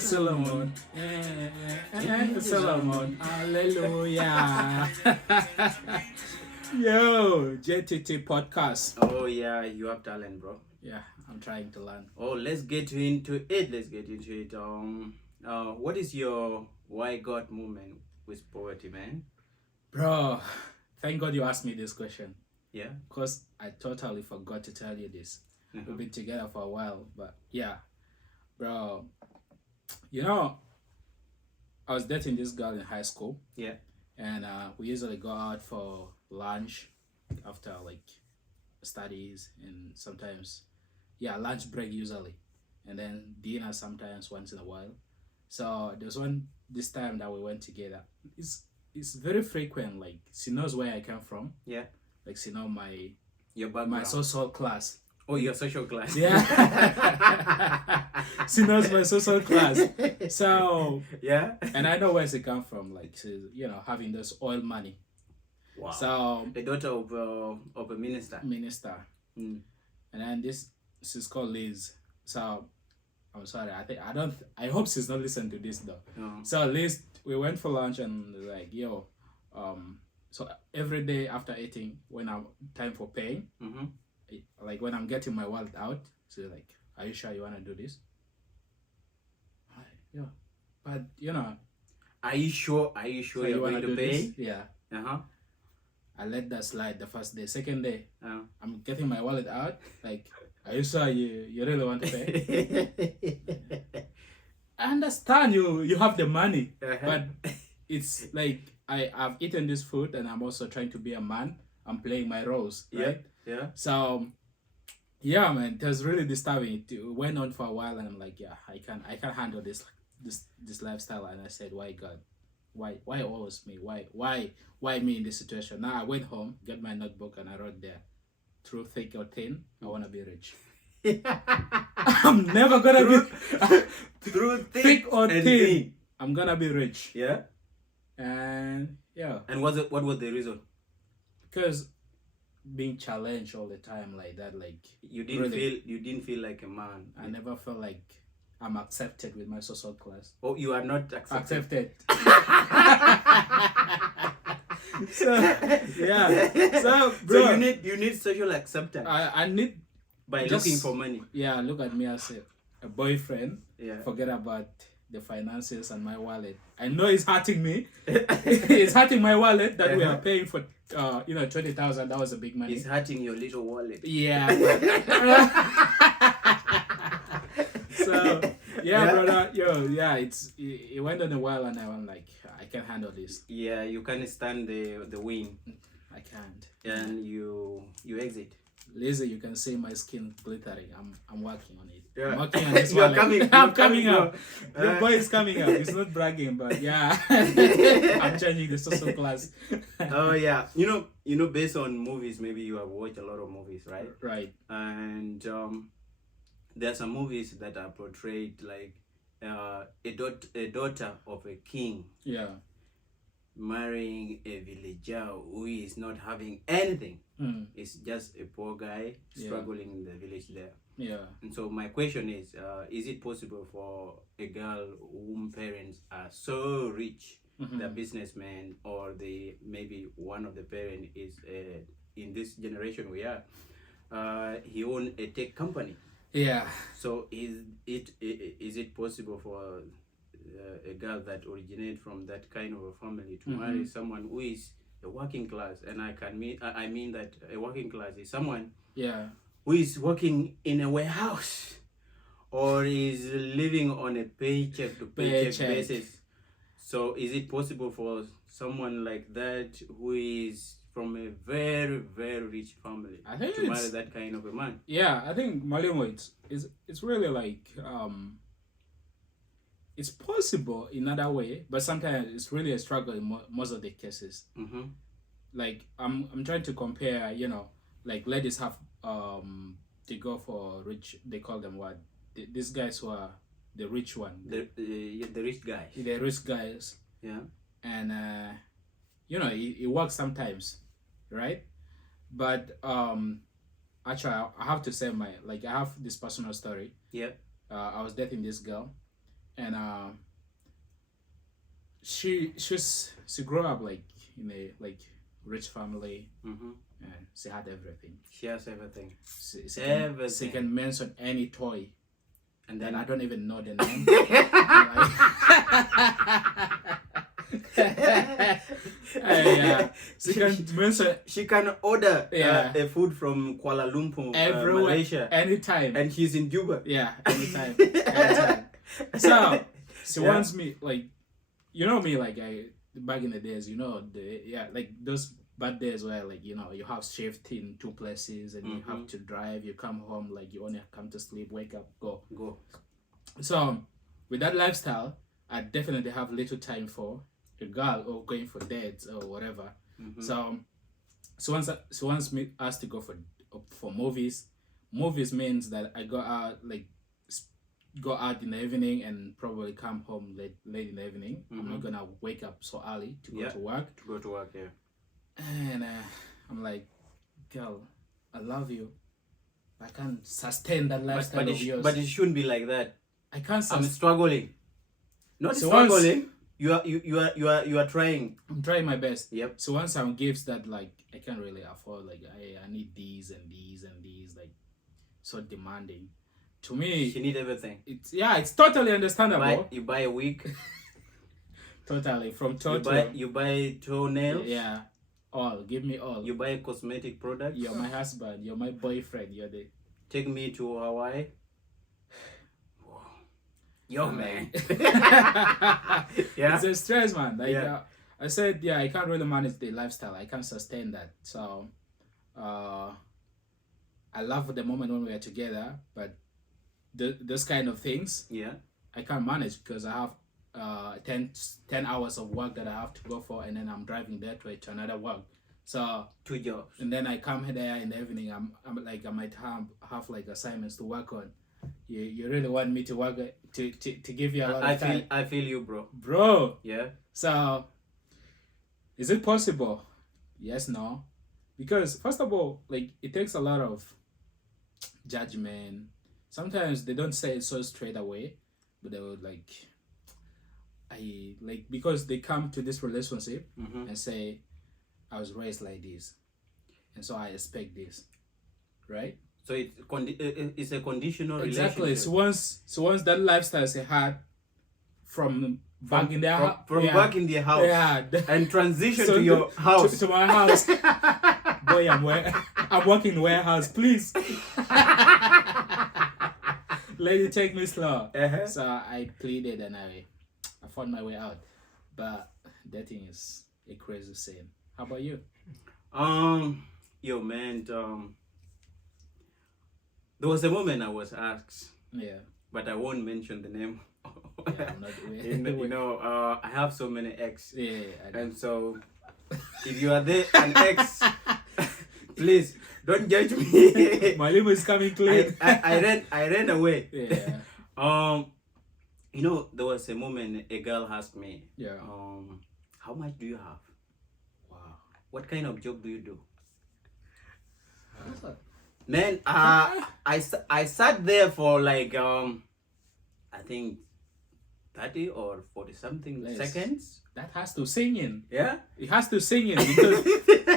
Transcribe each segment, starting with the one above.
Solomon. Solomon. Hallelujah. Yo, JTT Podcast. Oh yeah, you have talent, bro. Yeah, I'm trying to learn. Oh, let's get into it. What is your why God movement with poverty, man? Bro, thank God you asked me this question. Yeah. Because I totally forgot to tell you this. We've been together for a while, but yeah. Bro, you know, I was dating this girl in high school. Yeah. And we usually go out for lunch after like studies, and sometimes lunch break usually, and then dinner sometimes once in a while. So there's this time that we went together. It's very frequent, like she knows where I come from. Yeah. Like she know Your background. my social class. Oh, your social class. Yeah. She knows my social class. So yeah. and I know where she come from, like she's having this oil money. Wow. So the daughter of a minister. And then she's called Liz. So I'm sorry, I hope she's not listening to this though. No. So Liz, we went for lunch and like so every day after eating, when I'm time for paying, like when I'm getting my wallet out, she's like, "Are you sure you wanna do this?" Yeah, but Are you sure so you're you wanna going to do pay? this? Yeah. Uh-huh. I let that slide the first day. Second day, Uh. I'm getting my wallet out. Like, are you sure you really want to pay? I understand you have the money, but it's like I've eaten this food and I'm also trying to be a man. I'm playing my roles, right? Yeah. So, yeah, man, it was really disturbing. It went on for a while, and I'm like, yeah, I can't handle this lifestyle. And I said, why God? Why always me? Why me in this situation? Now I went home, got my notebook, and I wrote there, through thick or thin, I wanna be rich. I'm never gonna be through thick or and thin. I'm gonna be rich. Yeah. And yeah. And what was the reason? Because being challenged all the time like that, like you didn't feel like a man. I never felt like I'm accepted with my social class. Oh, you are not accepted. So yeah. So bro, so you need social acceptance. I need by looking for money. Yeah, look at me as a boyfriend. Yeah. Forget about the finances and my wallet. I know it's hurting me. It's hurting my wallet that we are paying for 20,000. That was a big money. It's hurting your little wallet. Yeah. So brother, it went on a while and I'm like, I can't handle this. Yeah, you can't stand the win. I can't. And you exit. Lazy, you can see my skin glittering. I'm working on it. Yeah. I'm working on this You're wallet. coming. I'm coming up. The boy is coming up. It's not bragging, but yeah. I'm changing the social class. Oh yeah. You know, based on movies, maybe you have watched a lot of movies, right? Right. And there are some movies that are portrayed like a daughter of a king. Yeah. Marrying a villager who is not having anything. It's just a poor guy struggling in the village there. Yeah. And so my question is it possible for a girl whom parents are so rich, they're businessmen, or maybe one of the parents is in this generation we are, he owns a tech company. Yeah. So is it possible for a girl that originates from that kind of a family to marry someone who is a working class? And I mean that a working class is someone who is working in a warehouse or is living on a paycheck to paycheck basis. So is it possible for someone like that who is from a very, very rich family to marry that kind of a man? Yeah, I think Malimo, it's really like it's possible in another way, but sometimes it's really a struggle in most of the cases. Like I'm trying to compare, like ladies have they go for rich. They call them what? These guys who are the rich one. The rich guys. The rich guys. Yeah. And it works sometimes, right? But actually, I have to say I have this personal story. Yeah. I was dating this girl, and she grew up like in a like rich family, Mm-hmm. and she had everything. She has everything. She Everything. can mention any toy, And and then I don't even know the name. Yeah, she can mention she can order Yeah. a food from Kuala Lumpur, everywhere, Malaysia, anytime. and she's in Juba. Yeah, anytime, anytime. So she Yeah. wants me like, you know me like I back in the days, like those bad days where like you have shift in two places and you have to drive. You come home like you only come to sleep, wake up, go. So with that lifestyle, I definitely have little time for a girl or going for dates or whatever. So she wants us to go for movies. Movies means that I go out in the evening and probably come home late in the evening. I'm not gonna wake up so early to go to work. Yeah. And I'm like, girl, I love you. I can't sustain that lifestyle of yours. But it shouldn't be like that. I can't. I'm struggling. Not So struggling. You are trying. I'm trying my best. Yep. So once some gifts that like I can't really afford, like I need these and these and these, like so demanding. To me, She need everything. it's totally understandable. You buy a wig. Totally from total. You buy toenails. Yeah, all. Give me all. You buy cosmetic products. You're my husband. You're my boyfriend. You're the. Take me to Hawaii. Yo, man. Yeah. It's a stress, man. Like Yeah. I said, I can't really manage the lifestyle. I can't sustain that. So, I love the moment when we are together, but those kind of things, Yeah. I can't manage because I have 10 hours of work that I have to go for, and then I'm driving that way to another work. So 2 jobs. and then I come there in the evening. I'm like I might have like assignments to work on. You really want me to work to give you a lot of time, I feel you, bro. bro. Yeah. So is it possible? Yes, no, because first of all, like it takes a lot of judgment. Sometimes they don't say it so straight away, but they would because they come to this relationship and say, I was raised like this, and so I expect this, right? So it's a conditional Exactly. relationship. So once that lifestyle they had from back in their house, back in their house, yeah, and transition So to your house. to my house. Boy, I'm working in the warehouse, please. Lady, take me slow. Uh-huh. So I pleaded and I found my way out. But dating is a crazy scene. How about you? Yo, man. There was a moment I was asked, Yeah. but I won't mention the name. Yeah, I'm not. I have so many ex, Yeah. I know. and so if you are there an ex, please don't judge me. My limo is coming clean. I ran away. Yeah. There was a moment a girl asked me, Yeah. how much do you have? Wow. What kind of job do you do? That's what- Man, I sat there for like I think 30 or 40 something Yes. seconds. That has to sing in. Yeah. It has to sing in because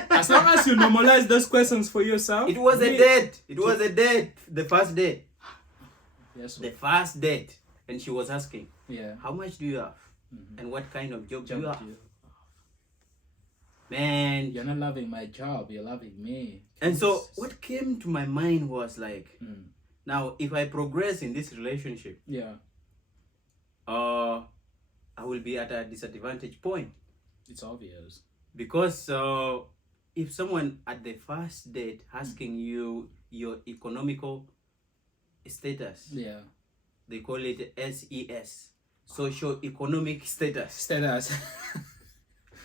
as long as you normalize those questions for yourself. It was a date. It was a date. The first date. Yes. The first date. And she was asking, Yeah. how much do you have? And what kind of job do you have? You- Man. You're not loving my job. You're loving me. And so Jesus. what came to my mind was like, now if I progress in this relationship, Yeah. I will be at a disadvantage point. It's obvious. Because if someone at the first date asking you your economical status, Yeah. they call it SES, social economic status. Status.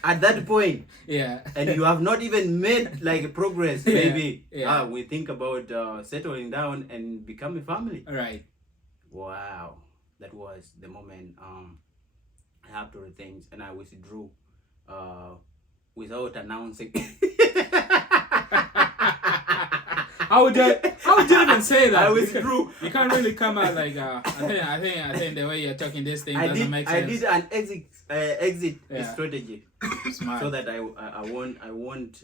At that point, Yeah. and you have not even made like progress, Yeah, maybe yeah. we think about settling down and become a family. All right. Wow, that was the moment I have to rethink, and I withdrew without announcing. How would you even say that? I withdrew. You can't really come out like I think the way you're talking this thing doesn't make sense. I did an exit Yeah. strategy Smart. so that I won't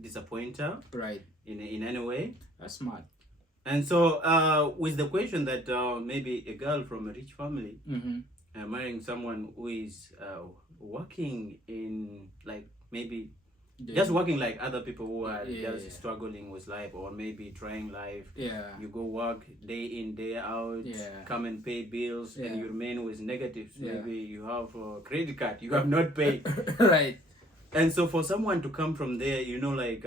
disappoint her Right. in any way. That's smart. And so with the question that maybe a girl from a rich family Mm-hmm. marrying someone who is working in like maybe Yeah. just working like other people who are Yeah, just yeah. struggling with life or maybe trying life. Yeah. You go work day in, day out, Yeah. come and pay bills, and Yeah. you remain with negatives. Yeah. Maybe you have a credit card you have not paid. Right. And so for someone to come from there, like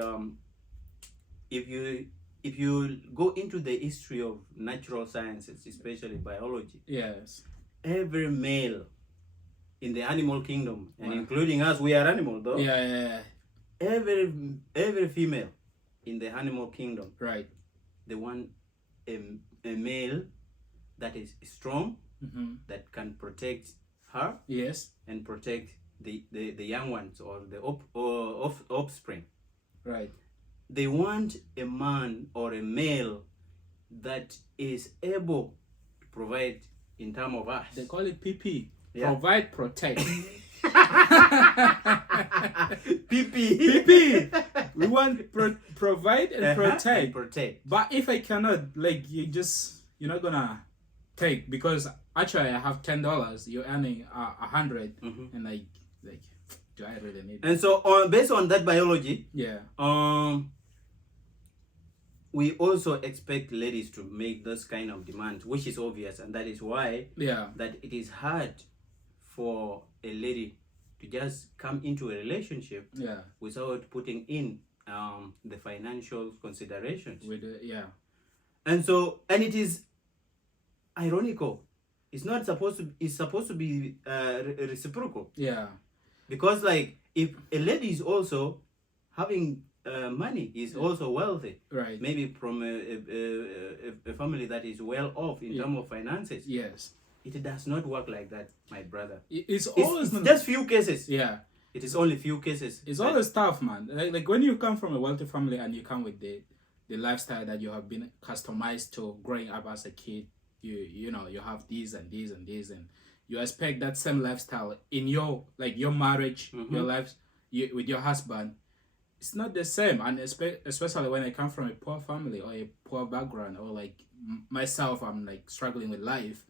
if you go into the history of natural sciences, especially biology, Yes. every male in the animal kingdom, and Wow. including us, we are animal though. Yeah. Every female in the animal kingdom, Right. they want a male that is strong, Mm-hmm. that can protect her Yes. and protect the young ones or the offspring. Right. They want a man or a male that is able to provide in terms of us. They call it PP. Yeah. Provide, protect. PP. PP. We want provide and And protect. protect. But if I cannot, like, you're not gonna take, because actually I have $10. You're earning 100, Mhm. and like, do I really need? And so based on that biology, Yeah. we also expect ladies to make this kind of demand, which is obvious, and that is why Yeah. that it is hard for a lady to just come into a relationship Yeah. without putting in the financial considerations. With yeah. And so, and it is ironical. It's not supposed to. It's supposed to be reciprocal, Yeah. because like if a lady is also having money, is also wealthy, Right. maybe from a family that is well off in Yeah. terms of finances, Yes. it does not work like that, my brother. It's It's, always it's just few cases. yeah. It is only few cases. It's always tough, man. Like when you come from a wealthy family and you come with the lifestyle that you have been customized to growing up as a kid, you know you have these and these and these, and you expect that same lifestyle in your marriage, your life, with your husband. It's not the same, and especially when I come from a poor family or a poor background, or like myself, I'm like struggling with life.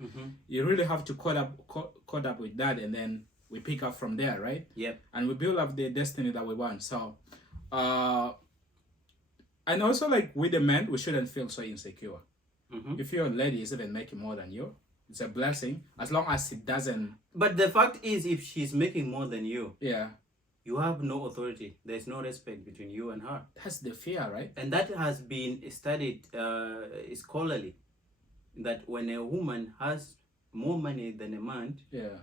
You really have to caught up with that, and then we pick up from there, right? Yep. And we build up the destiny that we want. So, and also like with the men, we shouldn't feel so insecure. If your lady is even making more than you, it's a blessing, as long as it doesn't. But the fact is, if she's making more than you, Yeah, you have no authority. There's no respect between you and her. that's the fear, right? And that has been studied scholarly, that when a woman has more money than a man, Yeah,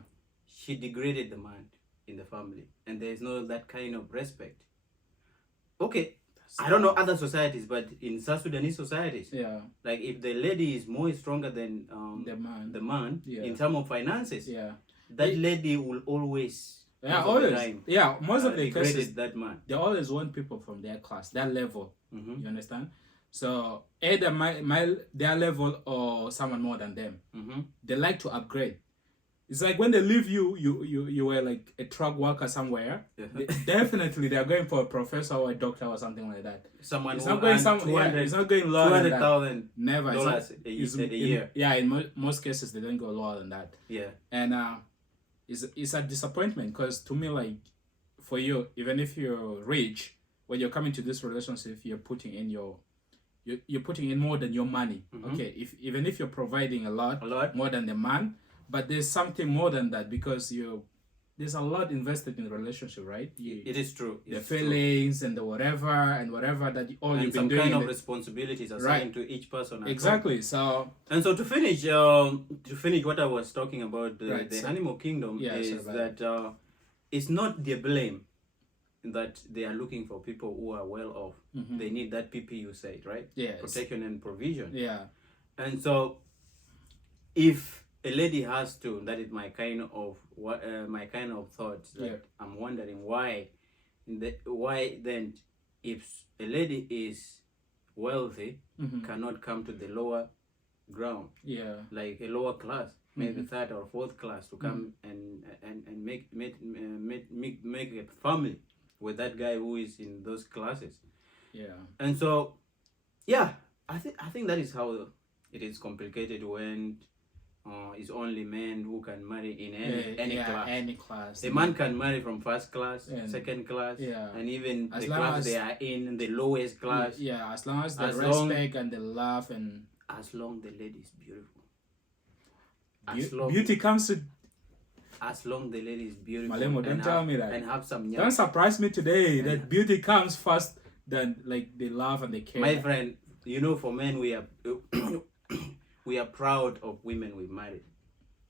she degraded the man in the family, and there is no that kind of respect. Okay, I don't know other societies, but in South Sudanese societies, yeah, like if the lady is more stronger than the man. man Yeah. in terms of finances, Yeah, that lady will always yeah, most of the always. time, Yeah, most of the degraded cases, that man. they always want people from their class, that level. Mm-hmm. You understand? So either their level or someone more than them. Mm-hmm. They like to upgrade. It's like when they leave you were like a truck worker somewhere. Definitely they're going for a professor or a doctor or something like that. Someone It's who not going earns it's not going lower than that. $200,000 Never. It's not- a year. Yeah, in most cases they don't go lower than that. Yeah. And it's a disappointment, because to me, like, for you, even if you're rich, when you're coming to this relationship, you're putting in you're putting in more than your money. Okay, even if you're providing a lot more than the man, but there's something more than that, because there's a lot invested in the relationship, right? It is true. The It's true. feelings and the whatever that And you've been some doing. kind of responsibilities assigned to each person. Exactly. So And so to finish what I was talking about, the animal kingdom is that it's not their blame that they are looking for people who are well off. They need that PP you said, right? yes. Protection and provision. Yeah. And so if a lady has to, that is my kind of thought, that I'm wondering why then if a lady is wealthy Mm-hmm. cannot come to the lower ground, Yeah. like a lower class, maybe Mhm. third or fourth class, to come and make a family with that guy who is in those classes. Yeah. And so, yeah, I think that is how it is complicated when it's only men who can marry in any class. Any class. A man can marry from first class, And- second class, yeah. and even As the long class as- they are in, the lowest class. Yeah, as long as the As long- respect and the love and As long the lady is beautiful. As beauty comes to. As long the lady is beautiful. Malemo, don't tell me that. And have some Don't surprise me today Yeah. that beauty comes first than like the love and the care. My friend, for men we are we are proud of women we married.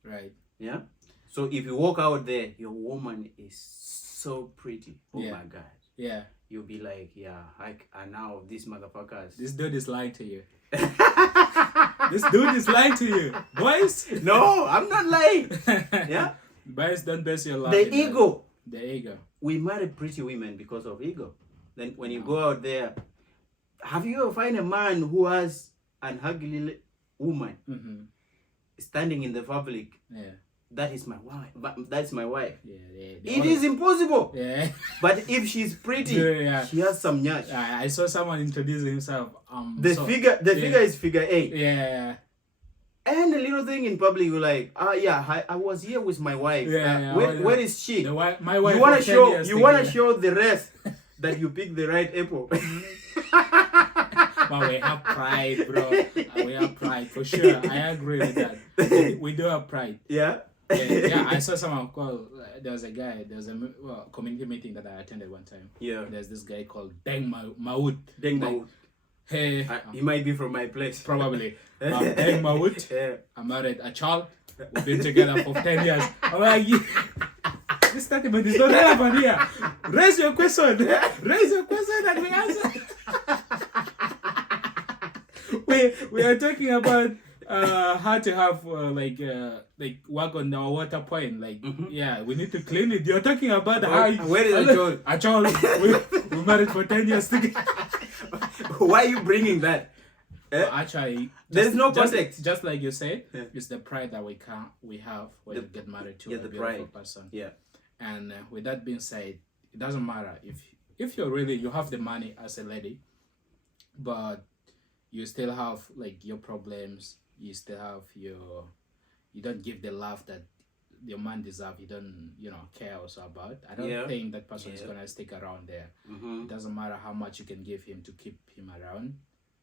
Right. Yeah. So if you walk out there, your woman is so pretty. Oh Yeah. my God. Yeah. You'll be like, yeah, and now these motherfuckers. This dude is lying to you. This dude is lying to you, boys. No, I'm not lying. Yeah. Boys, don't base your life. The ego. The ego. We marry pretty women because of ego. Then when you go out there, have you ever find a man who has an ugly woman Mm-hmm. standing in the public? Yeah. That is my wife. That's my wife. Yeah. It is impossible. Yeah. But if she's pretty, Yeah. she has some nyash. I saw someone introduce himself. The figure is figure 8. Yeah. And a little thing in public, you're like, I was here with my wife. Yeah. Where is she? My wife. You wanna for 10 show years you wanna together. show the rest that you picked the right apple. But we have pride, bro. We have pride for sure. I agree with that. We do have pride. Yeah. Yeah, I saw someone called. There was a guy. There was a community meeting that I attended one time. Yeah. There's this guy called Deng Maud. Deng Like, Maud. Hey, He might be from my place. probably. Deng Maud. Yeah. I married a child. We've been together for 10 years. I'm like, this statement is not relevant here. Raise your question. Raise your question and we answer. we are talking about how to have like work on our water point. Like yeah, we need to clean it. You're talking about how Where is the a child? We married for 10 years together. Why are you bringing that? Actually, There's no context. Just like you say, Yeah. it's the pride that we have when we get married to a the beautiful pride. person. Yeah. And with that being said, it doesn't matter if you have the money as a lady, but you still have like your problems. You still have you don't give the love that your man deserves. You don't care also about. I don't think that person is gonna stick around there. Mm-hmm. It doesn't matter how much you can give him to keep him around.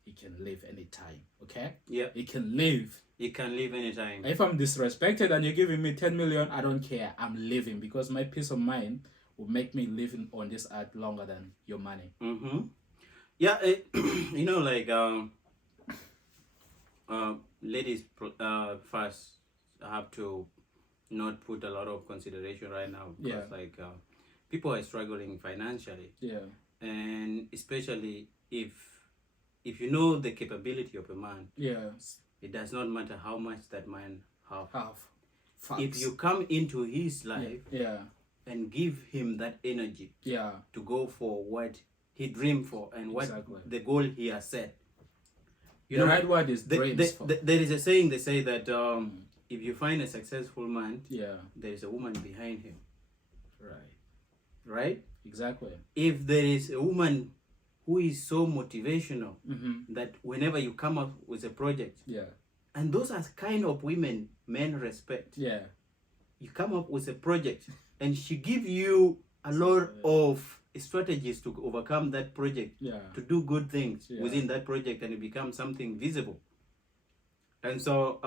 He can leave anytime. Okay? Yeah. He can leave. You can leave anytime. If I'm disrespected and you're giving me 10 million, I don't care. I'm leaving because my peace of mind will make me living on this earth longer than your money. Mm-hmm. Yeah, ladies first have to not put a lot of consideration right now because people are struggling financially. Yeah. And especially if you know the capability of a man, Yes. it does not matter how much that man have. Facts. If you come into his life Yeah. and give him that energy Yeah. to go for what he dreamed for and what Exactly. the goal he has set. The right word is dreams. There is a saying they say that if you find a successful man, Yeah. there is a woman behind him. Right. Right? Exactly. If there is a woman who is so motivational Mm-hmm. that whenever you come up with a project, Yeah. and those are kind of women men respect. Yeah. You come up with a project and she give you a lot of strategies to overcome that project, Yeah. to do good things Yeah. within that project, and it becomes something visible. And so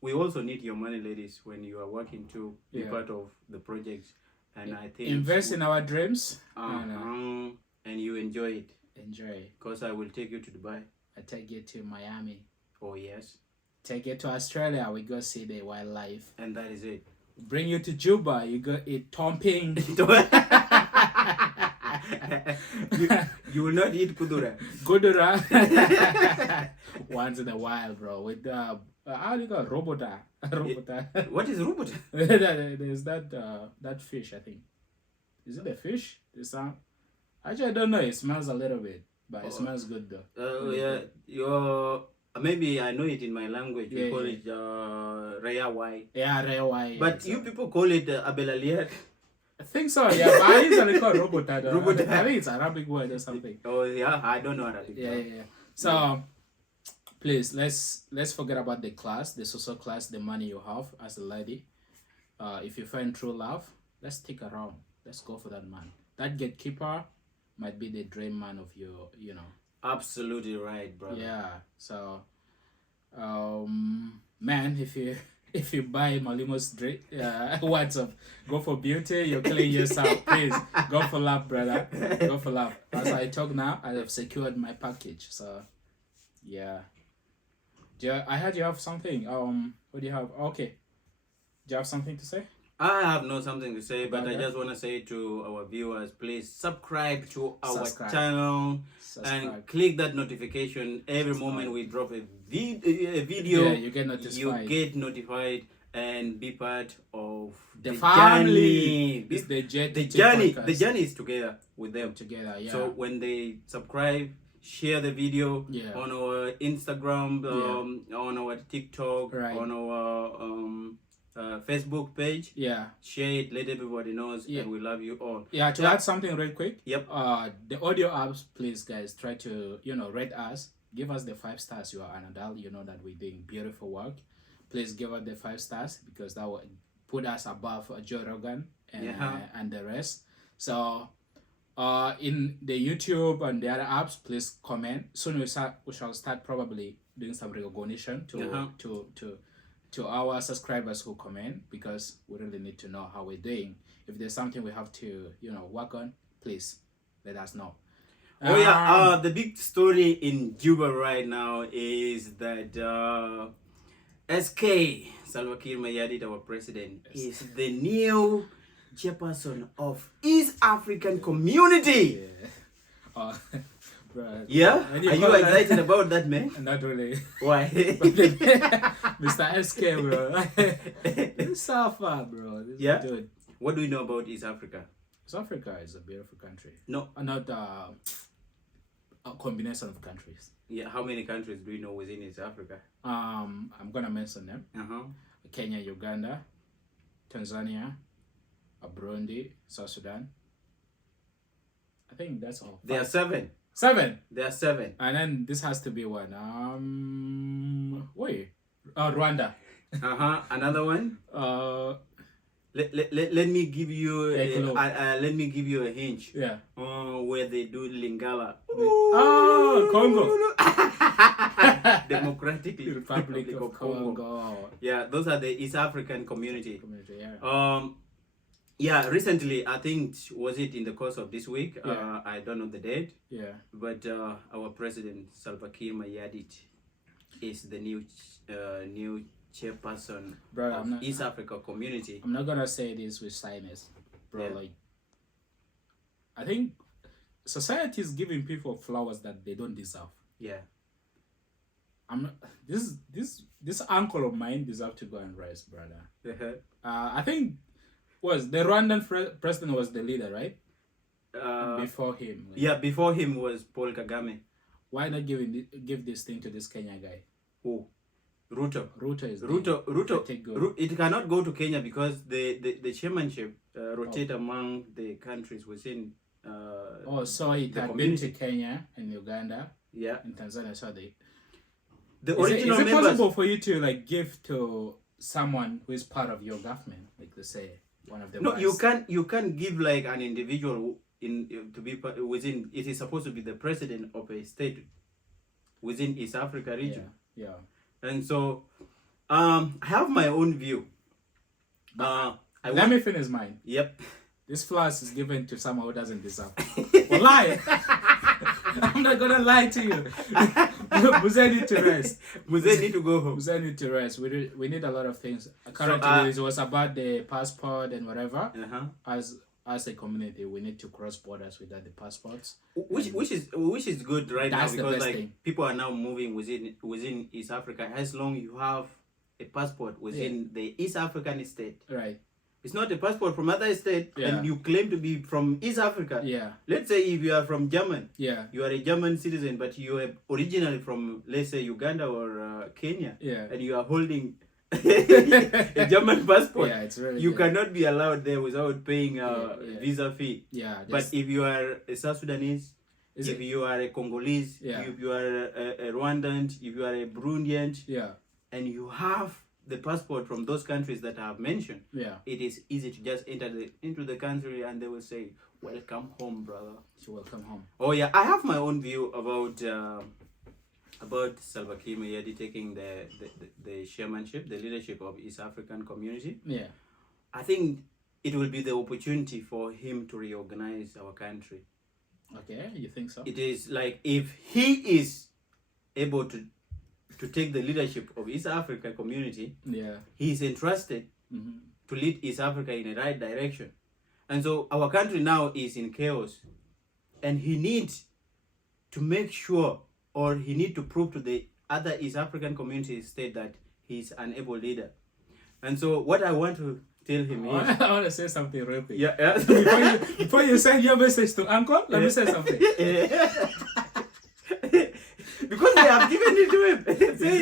we also need your money, ladies, when you are working to be Yeah. part of the project. And I think Invest in our dreams. and you enjoy it, Enjoy. because I will take you to Dubai. I take you to Miami. Oh yes, Take you to Australia. We go see the wildlife. and that is it. Bring you to Juba. You go eat tomping. You will not eat kudura. Gudura. Once in a while, bro. With how do you call it? Robota? Robota. What is ruput? There's that fish. I think. Is it a fish? Actually, I don't know. It smells a little bit but it smells good though. Yeah, your maybe I know it in my language. We Yeah, call yeah. it Rayawai. Yeah, rewai. But you people call it Abelalier. I think so. Yeah, but I usually call robotado. Robotado. I think it's Arabic word or something. Oh yeah, I don't know Arabic. Yeah. So please let's forget about the class, the social class, the money you have as a lady. If you find true love, let's stick around. Let's go for that man. That gatekeeper might be the dream man of your, Absolutely right, brother. Yeah. So, man, if you buy Malimo's drink, WhatsApp, go for beauty. You're killing yourself. Please go for love, brother. Go for love. As I talk now, I have secured my package. So, yeah. I heard you have something. What do you have? Okay. Do you have something to say? I have no something to say, but Okay. I just want to say to our viewers, please subscribe to our Subscribe. channel Subscribe. and click that notification every moment we drop a video. Yeah, you get notified. You get notified and be part of The family. journey. It's the JTT The journey. Podcast. The journey is together with them. Together, yeah. So when they subscribe, share the video Yeah. on our Instagram, on our TikTok, Right. on our Facebook page. Yeah. Share it, let everybody knows, Yeah. and we love you all. Yeah, to add something real quick. Yep. The audio apps, please guys, try to, rate us. Give us the 5 stars. You are an adult, you know that we're doing beautiful work. Please give us the 5 stars because that will put us above Joe Rogan and the rest. So in the YouTube and the other apps, please comment. Soon we shall start probably doing some recognition to our subscribers who comment because we really need to know how we're doing. If there's something we have to, work on, please let us know. Oh yeah, the big story in Juba right now is that SK Salva Kiir Mayardit, our president, is the new chairperson of East African Community. Yeah. Bruh, Yeah, when are you call excited about that, man? Not really. Why? Mr. SK, bro. This is so far, bro. This Yeah? dude. What do you know about East Africa? South Africa is a beautiful country. No. Not a combination of countries. Yeah, how many countries do you know within East Africa? I'm gonna mention them: Kenya, Uganda, Tanzania, Burundi, South Sudan. I think that's all. There are 7. 7. There are 7. And then this has to be one. Rwanda. Another one. Let me give you let me give you a hint. Yeah. Where they do Lingala. Congo. Democratic Republic of Congo. Yeah, those are the East African community. Yeah. Yeah, recently, I think, was it in the course of this week? Yeah. I don't know the date. Yeah. But our president, Salva Kiir Mayardit, is the new chairperson of East Africa community. I'm not gonna say this with shyness, bro. Yeah. Like, I think society is giving people flowers that they don't deserve. Yeah. I'm not. This uncle of mine deserves to go and rest, brother. I think was the Rwandan president was the leader, right? Before him. Like, Yeah, before him was Paul Kagame. Why not give this thing to this Kenya guy? Who? Ruto. Ruto is Ruto. It cannot go to Kenya because the chairmanship rotate among the countries within. So it had been to Kenya and Uganda. Yeah. And Tanzania. So the original is it members. possible for you to like give to someone who is part of your government, like let's say one of the No, vice? you can't give like an individual to be within. It is supposed to be the president of a state within East Africa region. Yeah. And so, I have my own view. Let me finish mine. Yep. This floss is given to someone who doesn't deserve. Well, lie. I'm not gonna lie to you. Muze need to rest. Muze need to go home. Muze need to rest. We need a lot of things. Currently, it was about the passport and whatever. As a community, we need to cross borders without the passports. Which is good right now That's the because best like thing. people are now moving within East Africa as long you have a passport within the East African state. Right. it's not a passport from other state, Yeah. and you claim to be from East Africa. Yeah. Let's say if you are from German, Yeah. you are a German citizen, but you are originally from, let's say, Uganda or Kenya, Yeah. and you are holding a German passport. Yeah, it's really You good. cannot be allowed there without paying a Yeah. visa fee. Yeah. But if you are a South Sudanese, Is if it- you are a Congolese, Yeah. if you are a Rwandan, if you are a Burundian, Yeah. and you have the passport from those countries that I have mentioned, Yeah. it is easy to just enter into the country, and they will say, "Welcome home, brother." So welcome home. Oh yeah, I have my own view about Salva Kiir Mayadi taking the chairmanship, the leadership of East African Community. Yeah. I think it will be the opportunity for him to reorganize our country. Okay. You think so? It is like if he is able to take the leadership of East African Community, Yeah. he is entrusted Mm-hmm. to lead East Africa in the right direction. And so our country now is in chaos, and he needs to make sure, or he needs to prove to the other East African community state that he is an able leader. And so what I want to tell him is, I want to say something real quick. yeah. Before you send your message to Uncle, let me say something. Because they have given it to him.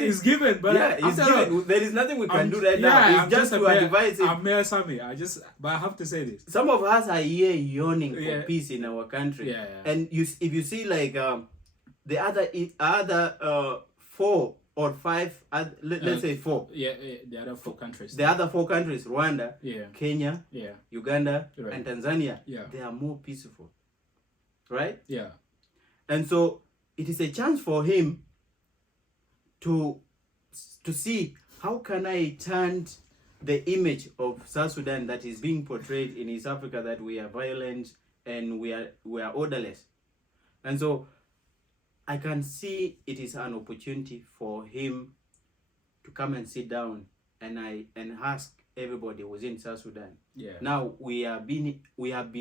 It's given, but yeah, it's after all, given. There is nothing we can do right yeah, now. It's I'm just to advise him. I'm Mayor Sammy. But I have to say this. Some of us are here yearning for Yeah. peace in our country. Yeah, yeah. And if you see like the other 4 or 5, let's say 4. Yeah, the other 4 countries. The other 4 countries, Rwanda, Yeah, Kenya, yeah, Uganda, Right. and Tanzania, Yeah. they are more peaceful. Right? yeah, And so it is a chance for him to see how can I turn the image of South Sudan that is being portrayed in East Africa, that we are violent and we are orderless. And so I can see it is an opportunity for him to come and sit down and ask everybody within South Sudan. yeah. Now we have been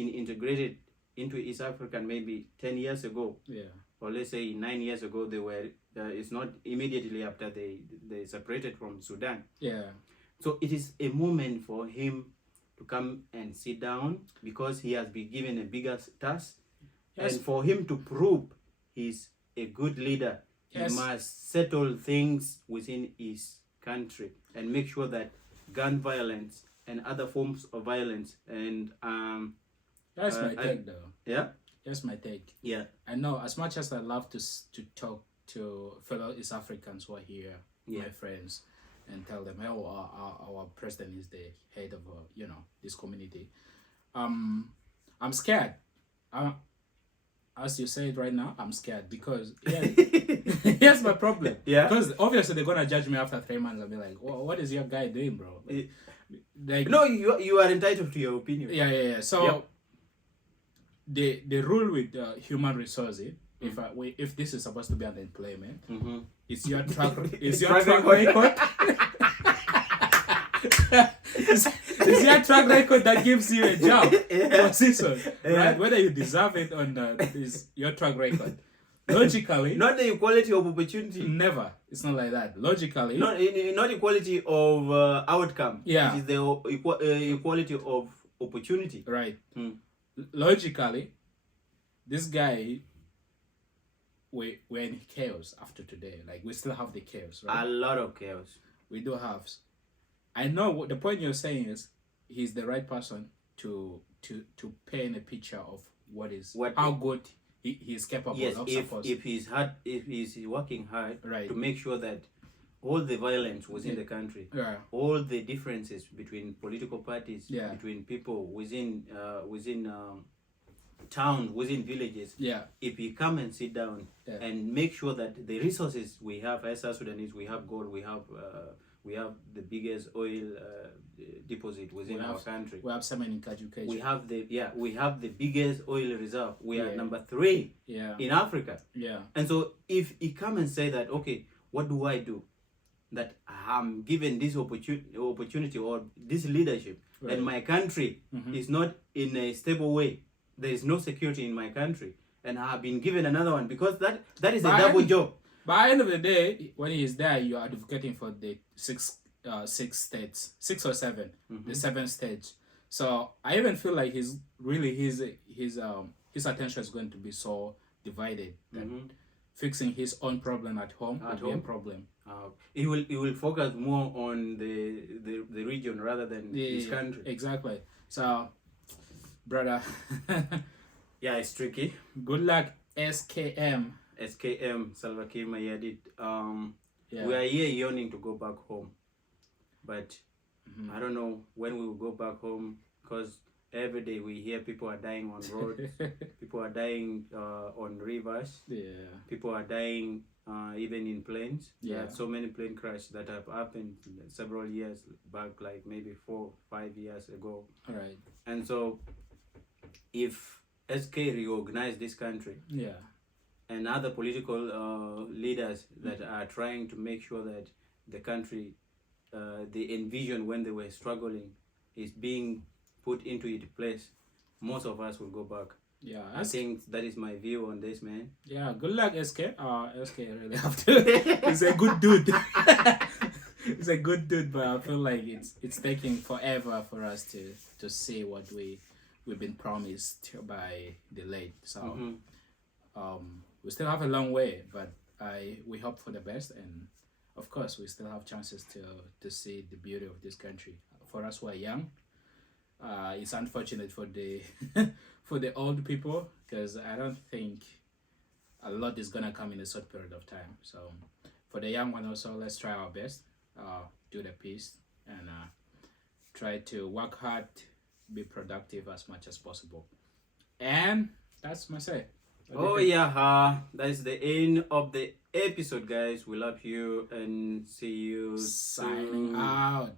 integrated into East Africa maybe 10 years ago, Yeah, or let's say 9 years ago. They were it's not immediately after they separated from Sudan. yeah, So it is a moment for him to come and sit down, because he has been given a bigger task. Yes. And for him to prove he's a good leader, Yes. he must settle things within his country and make sure that gun violence and other forms of violence and That's my take, though. yeah. That's my take. Yeah. I know, as much as I love to talk to fellow East Africans who are here, Yeah. my friends, and tell them, oh, our president is the head of this community. I'm scared. As you say it right now, I'm scared because here's my problem. Yeah. Because obviously they're gonna judge me after 3 months and be like, what is your guy doing, bro? Like, No, you are entitled to your opinion. yeah. So Yep. the rule with human resources, if this is supposed to be unemployment, Mm-hmm. it's your track it's your Track track record. record. it's your track record that gives you a job position, right? Whether you deserve it or not is your track record. Logically, Not the equality of opportunity. never. It's not like that. Logically, Not equality of outcome. Yeah. It is the equality of opportunity. right. Hmm. Logically, this guy, we're in chaos after today. Like, we still have the chaos, right? A lot of chaos. We do have. I know what the point you're saying is. He's the right person to paint a picture of how good he is capable Yes, of. if he's working hard Right. to make sure that all the violence within the country, Yeah. all the differences between political parties, Yeah. between people within towns, within villages, Yeah. if we come and sit down Yeah. and make sure that the resources we have as South Sudanese, we have gold, we have the biggest oil deposit within our country. We have someone in education. We have the biggest oil reserve. We are Yeah. number 3 Yeah. in Africa. Yeah. And so if he come and say that, okay, what do I do? That I'm given this opportunity or this leadership, Right. and my country Mhm. is not in a stable way. There is no security in my country, and I have been given another one, because that is a But double job. By the end of the day, when he's there, you are advocating for the six states, 6 or 7, the 7th stage. So I even feel like his attention is going to be so divided that fixing his own problem at home At will be a home? problem. He will focus more on the region rather than his country. Exactly. So, brother, Yeah, it's tricky. good luck, SKM. SKM Salva Kiir Mayardit. Yeah. We are here yearning to go back home, but Mhm. I don't know when we will go back home, because every day we hear people are dying on roads, people are dying on rivers, Yeah. people are dying even in planes. There Yeah. are so many plane crashes that have happened several years back, like maybe 4-5 years ago. All right. And so, if SK reorganize this country, Yeah. and other political leaders that are trying to make sure that the country they envisioned when they were struggling is being put into its place, most of us will go back. Yeah. I think that is my view on this, man. Yeah. Good luck, SK. SK really have to. He's a good dude. He's a good dude, but I feel like it's taking forever for us to see what we've been promised by the late. So. Mhm. We still have a long way, but we hope for the best, and of course we still have chances to see the beauty of this country. For us who are young, it's unfortunate for the for the old people, because I don't think a lot is gonna come in a short period of time. So for the young one also, let's try our best, do the piece, and try to work hard, be productive as much as possible. And that's my say. What do you Oh think? yeah, that's the end of the episode, guys. We love you and see you Signing soon. out.